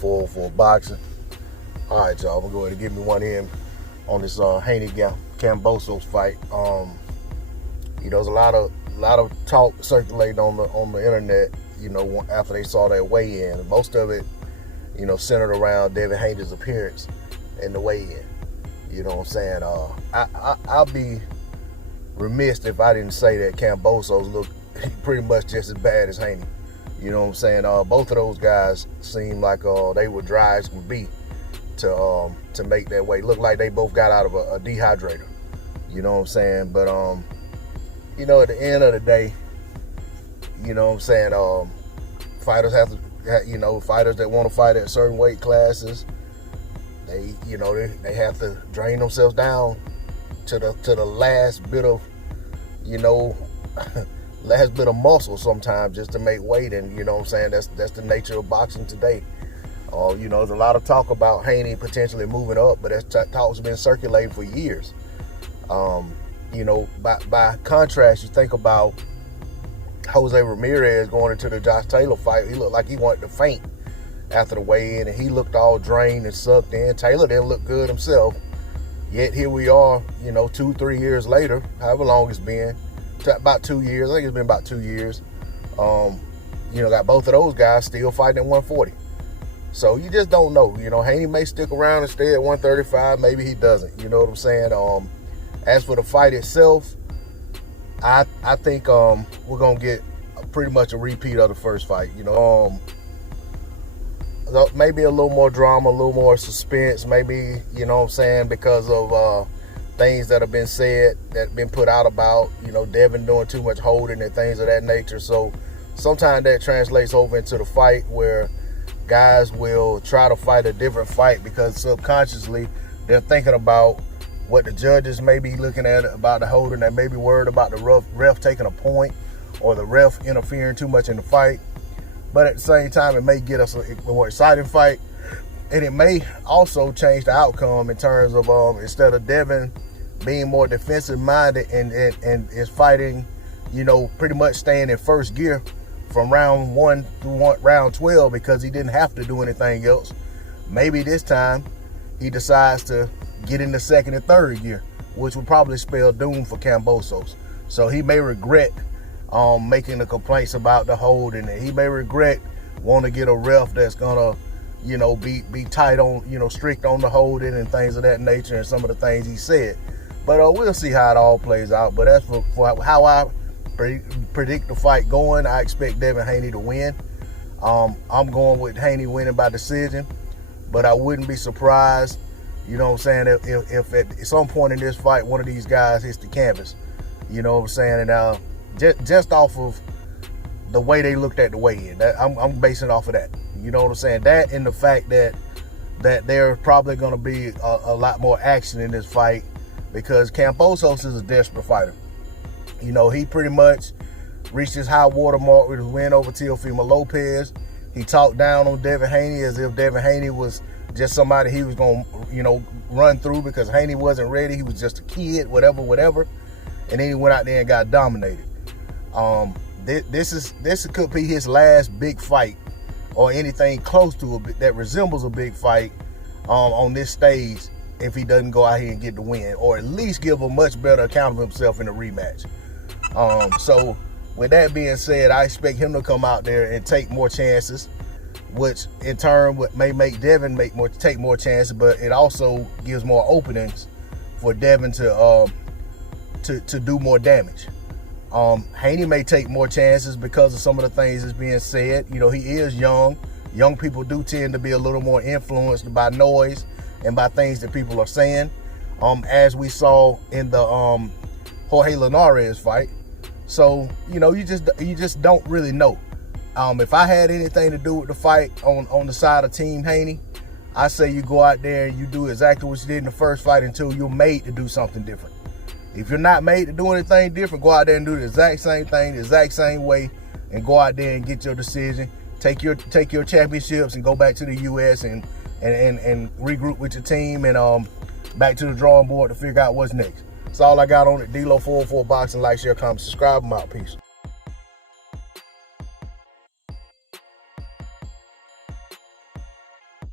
404 Boxing. All right, y'all, I'm gonna go ahead and give me one in on this Haney Kambosos fight. There's a lot of talk circulating on the internet, after they saw that weigh-in. Most of it, centered around Devin Haney's appearance in the weigh-in. You know what I'm saying? I'll be remiss if I didn't say that Kambosos looked pretty much just as bad as Haney. You know what I'm saying? Both of those guys seemed like they were dry as can be to make that weight. Looked like they both got out of a dehydrator. You know what I'm saying? But at the end of the day, fighters have to, fighters that want to fight at certain weight classes, they have to drain themselves down to the last bit of, last bit of muscle sometimes just to make weight. And that's the nature of boxing today. There's a lot of talk about Haney potentially moving up, but that talk's been circulating for years. By contrast, you think about Jose Ramirez going into the Josh Taylor fight. He looked like he wanted to faint after the weigh-in, and he looked all drained and sucked in. Taylor didn't look good himself. Yet here we are, 2-3 years later, however long it's been, about 2 years. I think it's been about 2 years. Got both of those guys still fighting at 140. So you just don't know. Haney may stick around and stay at 135. Maybe he doesn't. You know what I'm saying? As for the fight itself, I think we're gonna get pretty much a repeat of the first fight. Maybe a little more drama, a little more suspense. Maybe because of things that have been said, that have been put out about Devin doing too much holding and things of that nature. So sometimes that translates over into the fight where guys will try to fight a different fight because subconsciously they're thinking about what the judges may be looking at about the holding. They may be worried about the ref taking a point or the ref interfering too much in the fight. But at the same time, it may get us a more exciting fight. And it may also change the outcome in terms of instead of Devin being more defensive-minded and is fighting, pretty much staying in first gear from round 1 through round 12 because he didn't have to do anything else. Maybe this time he decides to get into second and third gear, which would probably spell doom for Kambosos. So he may regret making the complaints about the holding, and he may regret wanting to get a ref that's gonna, be tight on, strict on the holding and things of that nature and some of the things he said. But we'll see how it all plays out. But as for how I predict the fight going, I expect Devin Haney to win. I'm going with Haney winning by decision, but I wouldn't be surprised, if at some point in this fight, one of these guys hits the canvas. You know what I'm saying? And just off of the way they looked at the weigh-in, I'm basing it off of that. You know what I'm saying? That and the fact that there's probably going to be a lot more action in this fight because Kambosos is a desperate fighter. He pretty much reached his high water mark with his win over Teofimo Lopez. He talked down on Devin Haney as if Devin Haney was just somebody he was going to, run through because Haney wasn't ready. He was just a kid, whatever. And then he went out there and got dominated. This could be his last big fight or anything close to that resembles a big fight on this stage if he doesn't go out here and get the win, or at least give a much better account of himself in the rematch. So with that being said, I expect him to come out there and take more chances, which in turn may make Devin take more chances, but it also gives more openings for Devin to do more damage. Haney may take more chances because of some of the things that's being said. He is young. Young people do tend to be a little more influenced by noise and by things that people are saying, as we saw in the Jorge Linares fight. So, you just don't really know. If I had anything to do with the fight on the side of Team Haney, I say you go out there and you do exactly what you did in the first fight until you're made to do something different. If you're not made to do anything different, go out there and do the exact same thing, the exact same way, and go out there and get your decision. Take your championships and go back to the U.S. and regroup with your team and back to the drawing board to figure out what's next. That's all I got on it. D-Lo 404 Boxing. Like, share, comment, subscribe. I'm out. Peace.